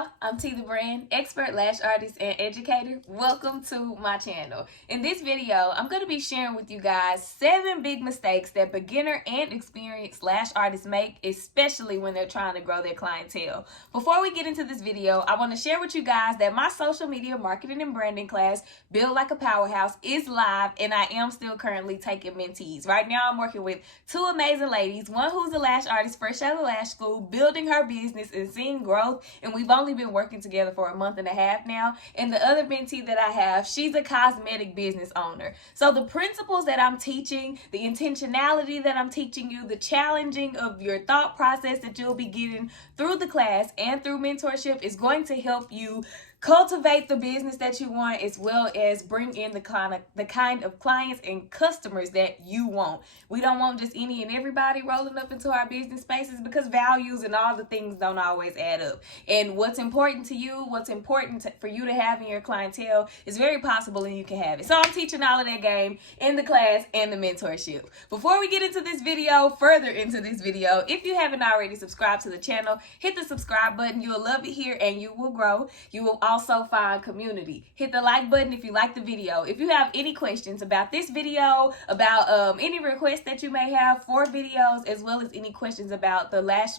y'all, I'm T the Brand, expert lash artist and educator. Welcome to my channel. In this video, I'm going to be sharing with you guys 7 big mistakes that beginner and experienced lash artists make, especially when they're trying to grow their clientele. Before we get into this video, I want to share with you guys that my social media marketing and branding class, Build Like a Powerhouse, is live, and I am still currently taking mentees. Right now, I'm working with 2 amazing ladies, one who's a lash artist fresh out of lash school, building her business and seeing growth, and we've only been working together for a month and a half now. And the other mentee that I have, she's a cosmetic business owner. So the principles that I'm teaching, the intentionality that I'm teaching you, the challenging of your thought process that you'll be getting through the class and through mentorship is going to help you cultivate the business that you want, as well as bring in the kind of clients and customers that you want. We don't want just any and everybody rolling up into our business spaces, because values and all the things don't always add up. And what's important to you, what's important for you to have in your clientele is very possible, and you can have it. So I'm teaching all of that game in the class and the mentorship. Before we get into this video, further into this video, if you haven't already subscribed to the channel, hit the subscribe button. You'll love it here and you will grow. You will also find community. Hit the like button if you like the video. If you have any questions about this video, about any requests that you may have for videos, as well as any questions about the lash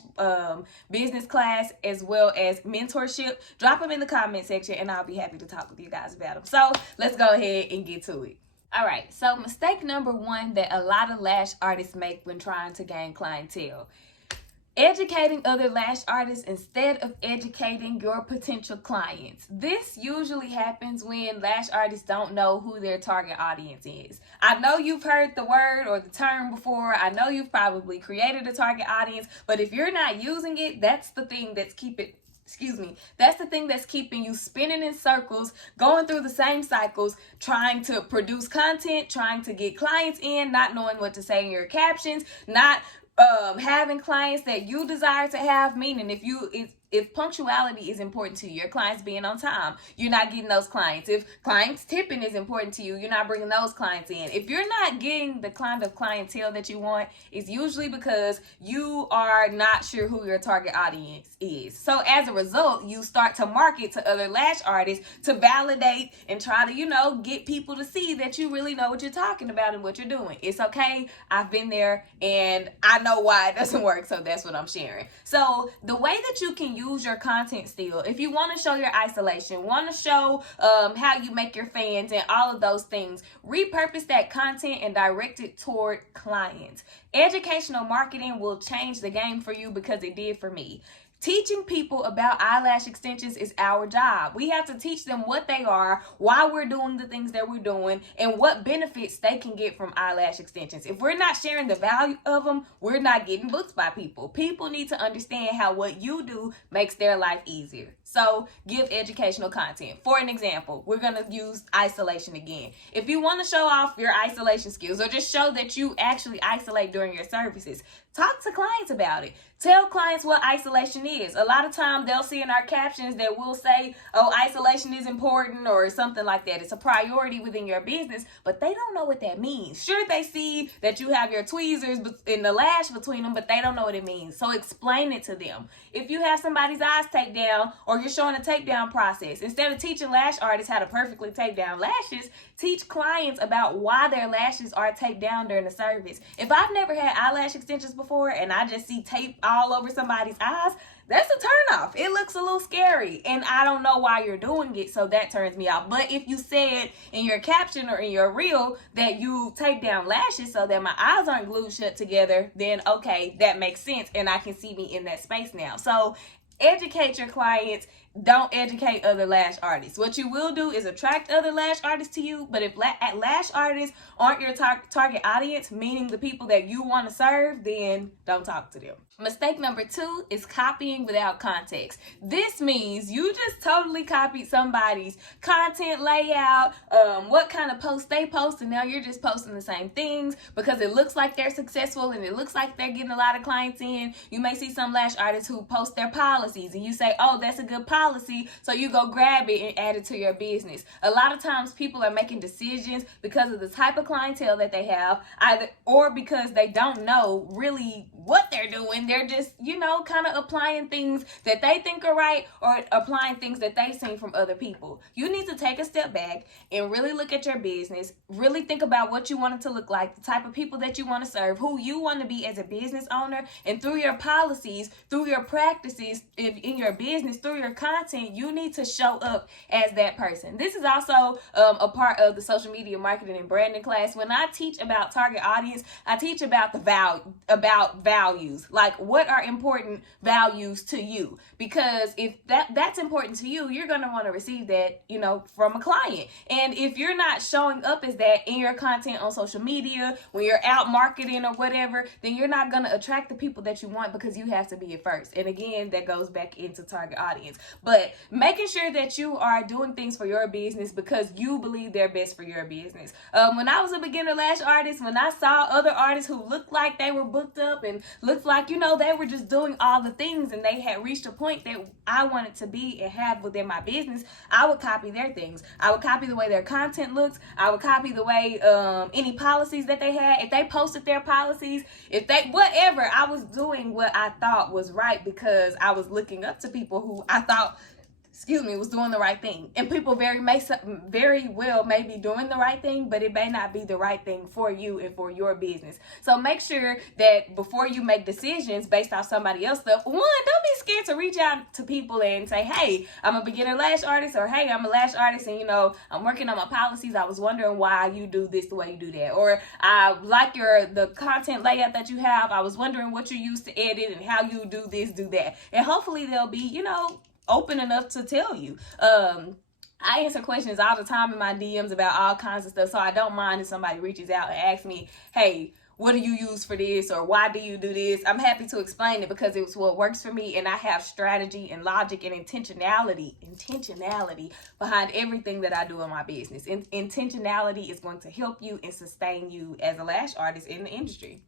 business class, as well as mentorship, drop them in the comment section and I'll be happy to talk with you guys about them. So let's go ahead and get to it. All right, so mistake number 1 that a lot of lash artists make when trying to gain clientele: educating other lash artists instead of educating your potential clients. This usually happens when lash artists don't know who their target audience is. I know you've heard the word or the term before. I know you've probably created a target audience, but if you're not using it, that's the thing that's keeping you spinning in circles, going through the same cycles, trying to produce content, trying to get clients in, not knowing what to say in your captions, not having clients that you desire to have. Meaning, if punctuality is important to you, your clients being on time, you're not getting those clients. If clients tipping is important to you, you're not bringing those clients in. If you're not getting the kind of clientele that you want, it's usually because you are not sure who your target audience is. So as a result, you start to market to other lash artists to validate and try to, get people to see that you really know what you're talking about and what you're doing. It's okay. I've been there and I know why it doesn't work. So that's what I'm sharing. So the way that you can use your content still, if you want to show your isolation, want to show how you make your fans and all of those things, repurpose that content and direct it toward clients. Educational marketing will change the game for you, because it did for me. Teaching people about eyelash extensions is our job. We have to teach them what they are, why we're doing the things that we're doing, and what benefits they can get from eyelash extensions. If we're not sharing the value of them, we're not getting booked by people. People need to understand how what you do makes their life easier. So give educational content. For an example, we're going to use isolation again. If you want to show off your isolation skills, or just show that you actually isolate during your services, talk to clients about it. Tell clients what isolation is. A lot of times they'll see in our captions that we'll say, oh, isolation is important or something like that. It's a priority within your business, but they don't know what that means. Sure, they see that you have your tweezers in the lash between them, but they don't know what it means. So explain it to them. If you have somebody's eyes taped down, or you're showing a tape down process, instead of teaching lash artists how to perfectly tape down lashes, teach clients about why their lashes are taped down during the service. If I've never had eyelash extensions before and I just see tape all over somebody's eyes, that's a turnoff. It looks a little scary and I don't know why you're doing it, so that turns me off. But if you said in your caption or in your reel that you tape down lashes so that my eyes aren't glued shut together, then okay, that makes sense and I can see me in that space now. So educate your clients. Don't educate other lash artists. What you will do is attract other lash artists to you, but if lash artists aren't your target audience, meaning the people that you want to serve, then don't talk to them. Mistake number 2 is copying without context. This means you just totally copied somebody's content layout, what kind of post they post, and now you're just posting the same things because it looks like they're successful and it looks like they're getting a lot of clients in. You may see some lash artists who post their policies and you say, oh, that's a good policy. policy, so you go grab it and add it to your business. A lot of times people are making decisions because of the type of clientele that they have, either or because they don't know really what they're doing. They're just, kind of applying things that they think are right, or applying things that they've seen from other people. You need to take a step back and really look at your business, really think about what you want it to look like, the type of people that you want to serve, who you want to be as a business owner, and through your policies, through your practices in your business, through your content, you need to show up as that person. This is also a part of the social media marketing and branding class. When I teach about target audience, I teach about values, like what are important values to you, because if that's important to you, you're going to want to receive that, from a client. And if you're not showing up as that in your content on social media, when you're out marketing or whatever, then you're not going to attract the people that you want, because you have to be it first. And again, that goes back into target audience. But making sure that you are doing things for your business because you believe they're best for your business. When I was a beginner lash artist, when I saw other artists who looked like they were booked up and looked like, they were just doing all the things, and they had reached a point that I wanted to be and have within my business, I would copy their things. I would copy the way their content looks. I would copy the way any policies that they had. If they posted their policies, whatever, I was doing what I thought was right, because I was looking up to people who I thought, was doing the right thing. And people very well may be doing the right thing, but it may not be the right thing for you and for your business. So make sure that before you make decisions based off somebody else's stuff, one, don't be scared to reach out to people and say, hey, I'm a beginner lash artist, or hey, I'm a lash artist, and I'm working on my policies. I was wondering why you do this the way you do that. Or I like the content layout that you have. I was wondering what you use to edit and how you do this, do that. And hopefully they'll be, open enough to tell you. I answer questions all the time in my DMs about all kinds of stuff, so I don't mind if somebody reaches out and asks me, hey, what do you use for this, or why do you do this? I'm happy to explain it, because it's what works for me, and I have strategy and logic and intentionality behind everything that I do in my business. And intentionality is going to help you and sustain you as a lash artist in the industry.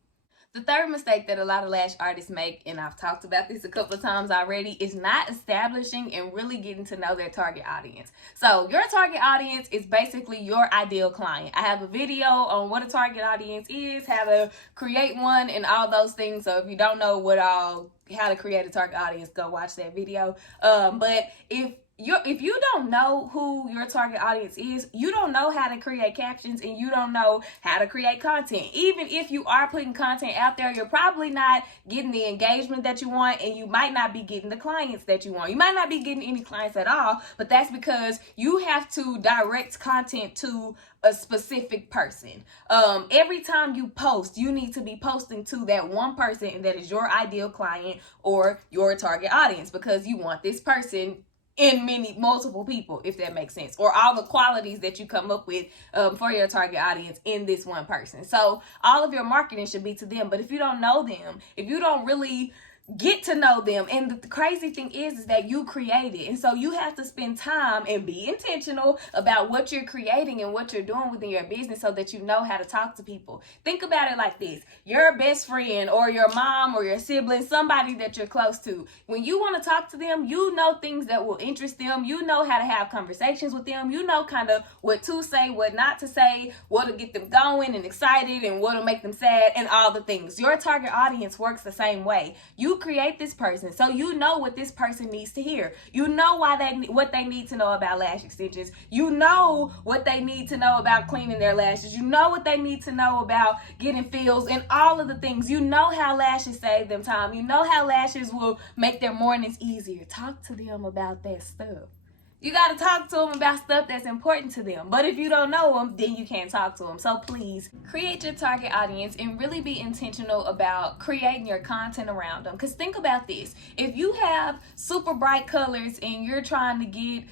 The third mistake that a lot of lash artists make, and I've talked about this a couple of times already, is not establishing and really getting to know their target audience. So your target audience is basically your ideal client. I have a video on what a target audience is, how to create one, and all those things. So if you don't know how to create a target audience, go watch that video. But if you don't know who your target audience is, you don't know how to create captions, and you don't know how to create content. Even if you are putting content out there, you're probably not getting the engagement that you want, and you might not be getting the clients that you want. You might not be getting any clients at all, but that's because you have to direct content to a specific person. Every time you post, you need to be posting to that one person, and that is your ideal client or your target audience, because you want this person in multiple people, if that makes sense, or all the qualities that you come up with for your target audience in this one person. So all of your marketing should be to them. But if you don't know them, if you don't really get to know them, and the crazy thing is that you create it, and so you have to spend time and be intentional about what you're creating and what you're doing within your business, so that you know how to talk to people. Think about it like this: your best friend or your mom or your sibling, somebody that you're close to, when you want to talk to them, you know things that will interest them, you know how to have conversations with them, you know kind of what to say, what not to say, what will get them going and excited, and what will make them sad, and all the things. Your target audience works the same way. You create this person, so you know what this person needs to hear. You know what they need to know about lash extensions. You know what they need to know about cleaning their lashes. You know what they need to know about getting fills and all of the things. You know how lashes save them time. You know how lashes will make their mornings easier. Talk to them about that stuff. You got to talk to them about stuff that's important to them. But if you don't know them, then you can't talk to them. So please create your target audience and really be intentional about creating your content around them. Because think about this. If you have super bright colors and you're trying to get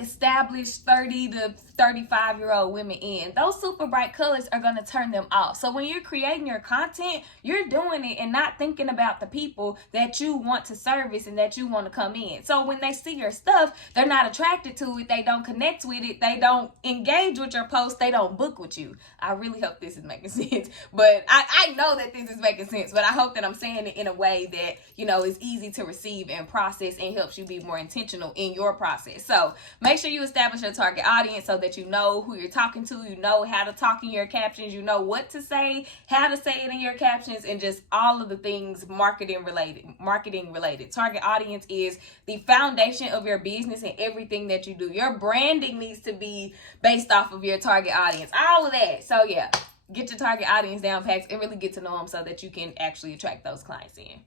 established 30 to 35-year-old women in, those super bright colors are going to turn them off. So when you're creating your content, you're doing it and not thinking about the people that you want to service and that you want to come in. So when they see your stuff, they're not attracted attracted to it, they don't connect with it, they don't engage with your post, they don't book with you. I really hope this is making sense, but I know that this is making sense, but I hope that I'm saying it in a way that, you know, is easy to receive and process and helps you be more intentional in your process. So make sure you establish your target audience so that you know who you're talking to, you know how to talk in your captions, you know what to say, how to say it in your captions, and just all of the things marketing related. Target audience is the foundation of your business and everything that you do. Your branding needs to be based off of your target audience, all of that. So yeah, get your target audience down packs and really get to know them so that you can actually attract those clients in.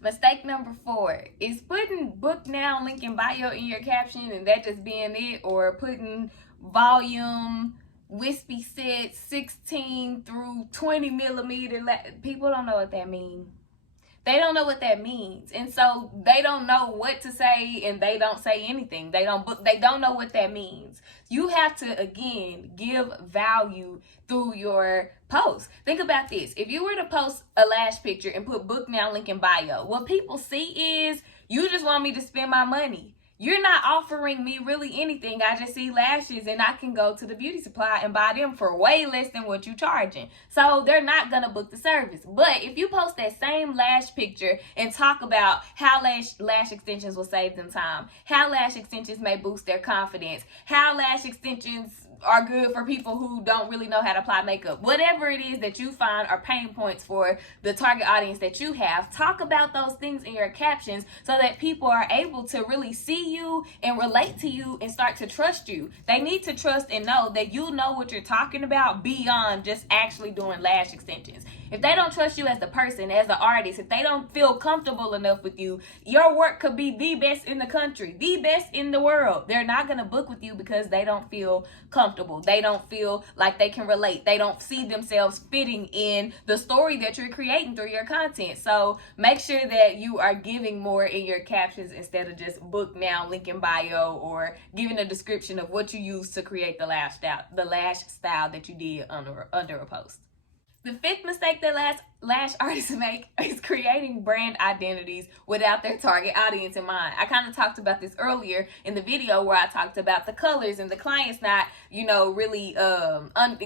Mistake number 4 is putting book now, link in bio in your caption and that just being it, or putting volume, wispy set, 16 through 20 millimeter. People don't know what that means. They don't know what that means. And so they don't know what to say and they don't say anything. They don't know what that means. You have to, again, give value through your post. Think about this. If you were to post a lash picture and put book now, link in bio, what people see is you just want me to spend my money. You're not offering me really anything. I just see lashes and I can go to the beauty supply and buy them for way less than what you're charging. So they're not going to book the service. But if you post that same lash picture and talk about how lash extensions will save them time, how lash extensions may boost their confidence, how lash extensions are good for people who don't really know how to apply makeup, whatever it is that you find are pain points for the target audience that you have, talk about those things in your captions so that people are able to really see you and relate to you and start to trust you. They need to trust and know that you know what you're talking about beyond just actually doing lash extensions. If they don't trust you as the person, as the artist, if they don't feel comfortable enough with you, your work could be the best in the country, the best in the world. They're not going to book with you because they don't feel comfortable. They don't feel like they can relate. They don't see themselves fitting in the story that you're creating through your content. So make sure that you are giving more in your captions instead of just book now, link in bio, or giving a description of what you use to create the lash style that you did under a post. The 5th mistake that lash artists make is creating brand identities without their target audience in mind. I kind of talked about this earlier in the video where I talked about the colors and the clients not, really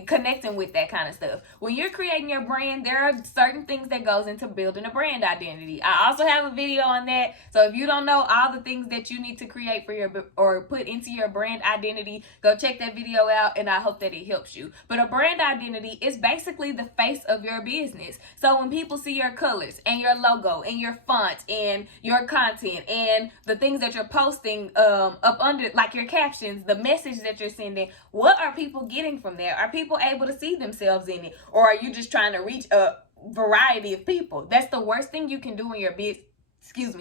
connecting with that kind of stuff. When you're creating your brand, there are certain things that goes into building a brand identity. I also have a video on that. So if you don't know all the things that you need to create for your or put into your brand identity, go check that video out and I hope that it helps you. But a brand identity is basically the face of your business. So when people see your colors and your logo and your font and your content and the things that you're posting up under, like your captions, the message that you're sending, what are people getting from there? Are people able to see themselves in it? Or are you just trying to reach a variety of people? That's the worst thing you can do in your business.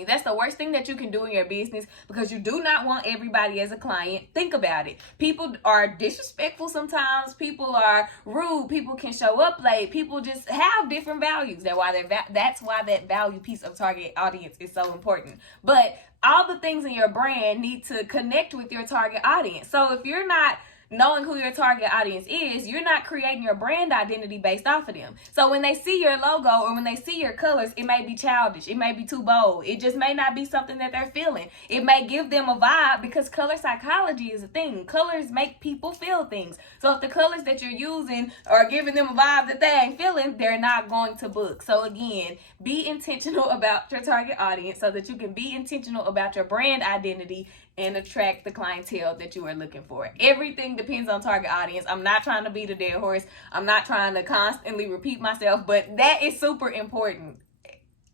That's the worst thing that you can do in your business because you do not want everybody as a client. Think about it. People are disrespectful sometimes. People are rude. People can show up late. People just have different values. That's why that value piece of target audience is so important. But all the things in your brand need to connect with your target audience. So if you're not knowing who your target audience is, you're not creating your brand identity based off of them. So when they see your logo or when they see your colors, it may be childish. It may be too bold. It just may not be something that they're feeling. It may give them a vibe because color psychology is a thing. Colors make people feel things. So if the colors that you're using are giving them a vibe that they ain't feeling, they're not going to book. So again, be intentional about your target audience so that you can be intentional about your brand identity and attract the clientele that you are looking for. Everything depends on target audience. I'm not trying to beat a dead horse. I'm not trying to constantly repeat myself, but that is super important.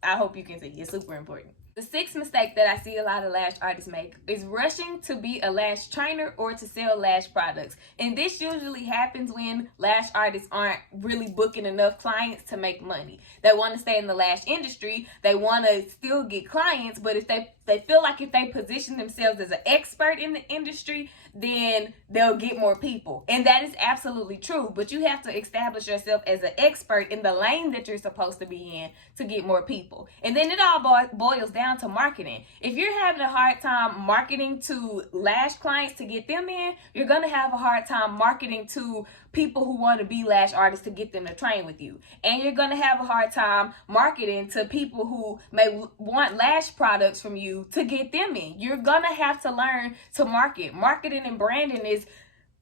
I hope you can see it's super important. The 6th mistake that I see a lot of lash artists make is rushing to be a lash trainer or to sell lash products. And this usually happens when lash artists aren't really booking enough clients to make money. They want to stay in the lash industry. They want to still get clients, but if they feel like if they position themselves as an expert in the industry, then they'll get more people. And that is absolutely true. But you have to establish yourself as an expert in the lane that you're supposed to be in to get more people. And then it all boils down to marketing. If you're having a hard time marketing to lash clients to get them in, you're going to have a hard time marketing to people who want to be lash artists to get them to train with you. And you're going to have a hard time marketing to people who may want lash products from you to get them in. You're going to have to learn to market. Marketing and branding is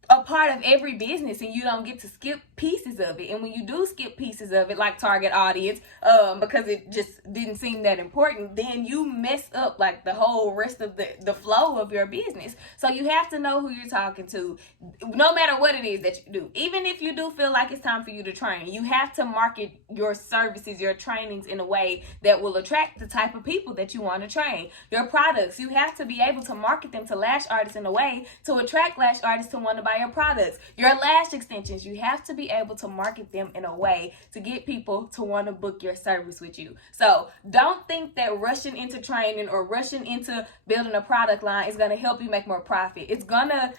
a part of every business, and you don't get to skip pieces of it. And when you do skip pieces of it, like target audience, because it just didn't seem that important, then you mess up like the whole rest of the flow of your business. So you have to know who you're talking to, no matter what it is that you do. Even if you do feel like it's time for you to train, you have to market your services, your trainings in a way that will attract the type of people that you want to train. Your products, you have to be able to market them to lash artists in a way to attract lash artists to want to buy your products. Your lash extensions, you have to be able to market them in a way to get people to want to book your service with you. So don't think that rushing into training or rushing into building a product line is going to help you make more profit. It's going to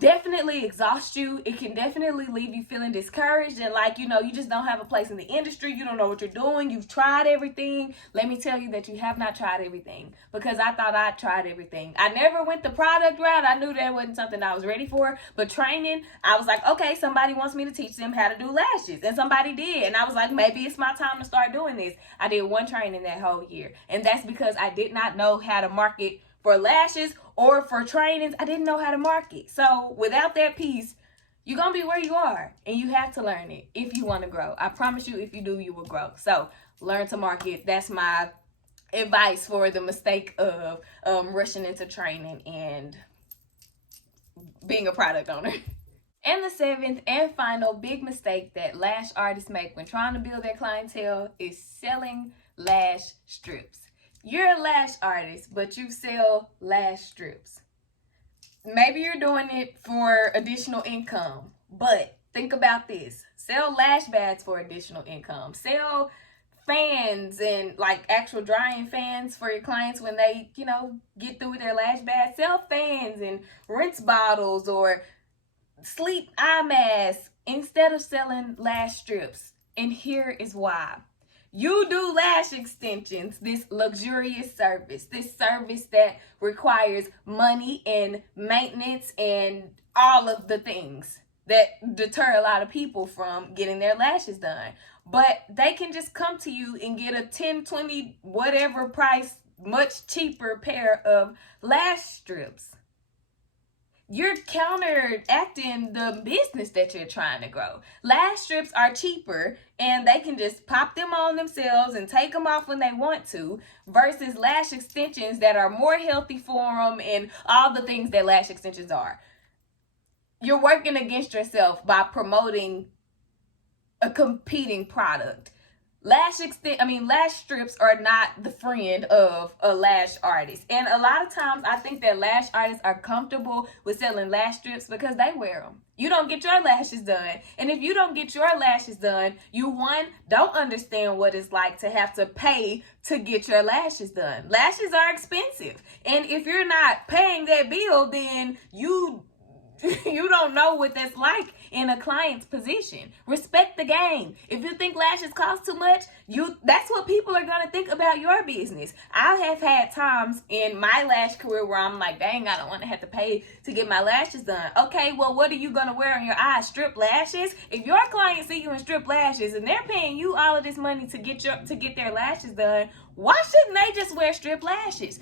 definitely exhaust you. It can definitely leave you feeling discouraged and like, you just don't have a place in the industry. You don't know what you're doing. You've tried everything. Let me tell you that you have not tried everything, because I thought I tried everything. I never went the product route. I knew that wasn't something I was ready for. But training, I was like, okay, somebody wants me to teach them how to do lashes. And somebody did. And I was like, maybe it's my time to start doing this. I did one training that whole year. And that's because I did not know how to market for lashes or for trainings. I didn't know how to market. So without that piece, you're going to be where you are, and you have to learn it if you want to grow. I promise you, if you do, you will grow. So learn to market. That's my advice for the mistake of rushing into training and being a product owner. And the seventh and final big mistake that lash artists make when trying to build their clientele is selling lash strips. You're a lash artist, but you sell lash strips. Maybe you're doing it for additional income, but think about this. Sell lash bags for additional income. Sell fans and like actual drying fans for your clients when they, get through with their lash bags. Sell fans and rinse bottles or sleep eye masks instead of selling lash strips. And here is why. You do lash extensions, this luxurious service, this service that requires money and maintenance and all of the things that deter a lot of people from getting their lashes done. But they can just come to you and get a 10, 20, whatever price, much cheaper pair of lash strips. You're counteracting the business that you're trying to grow. Lash strips are cheaper and they can just pop them on themselves and take them off when they want to, versus lash extensions that are more healthy for them and all the things that lash extensions are. You're working against yourself by promoting a competing product. Lash strips are not the friend of a lash artist. And a lot of times I think that lash artists are comfortable with selling lash strips because they wear them. You don't get your lashes done. And if you don't get your lashes done, you, one, don't understand what it's like to have to pay to get your lashes done. Lashes are expensive. And if you're not paying that bill, then you don't know what that's like in a client's position. Respect the game. If you think lashes cost too much, that's what people are going to think about your business. I have had times in my lash career where I'm like, dang, I don't want to have to pay to get my lashes done. Okay, well, what are you going to wear on your eyes? Strip lashes? If your clients see you in strip lashes and they're paying you all of this money to get their lashes done, why shouldn't they just wear strip lashes?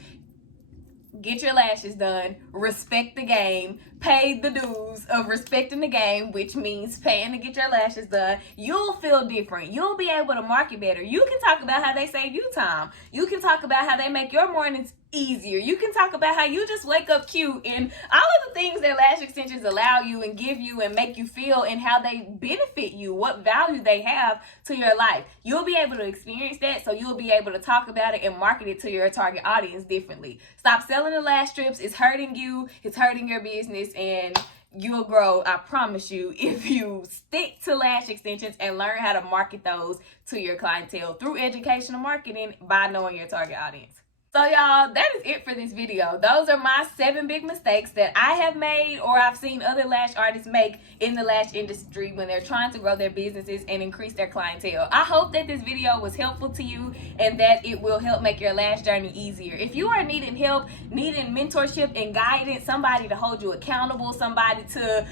Get your lashes done, respect the game, pay the dues of respecting the game, which means paying to get your lashes done. You'll feel different. You'll be able to market better. You can talk about how they save you time. You can talk about how they make your mornings easier. You can talk about how you just wake up cute and all of the things that lash extensions allow you and give you and make you feel, and how they benefit you, what value they have to your life. You'll be able to experience that, so you'll be able to talk about it and market it to your target audience differently. Stop selling the lash strips. It's hurting you. It's hurting your business, and you'll grow, I promise you, if you stick to lash extensions and learn how to market those to your clientele through educational marketing by knowing your target audience. So y'all, that is it for this video. Those are my 7 big mistakes that I have made or I've seen other lash artists make in the lash industry when they're trying to grow their businesses and increase their clientele. I hope that this video was helpful to you and that it will help make your lash journey easier. If you are needing help, needing mentorship and guidance, somebody to hold you accountable, somebody to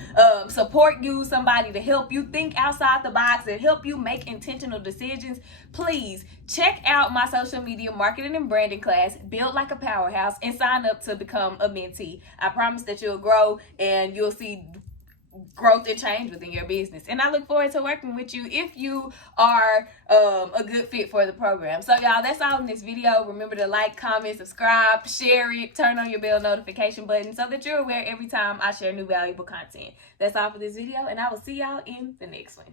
support you, somebody to help you think outside the box and help you make intentional decisions, please check out my social media marketing and branding class, Build Like a Powerhouse, and sign up to become a mentee. I promise that you'll grow and you'll see growth and change within your business. And I look forward to working with you if you are a good fit for the program. So y'all, that's all in this video. Remember to like, comment, subscribe, share it, turn on your bell notification button so that you're aware every time I share new valuable content. That's all for this video, and I will see y'all in the next one.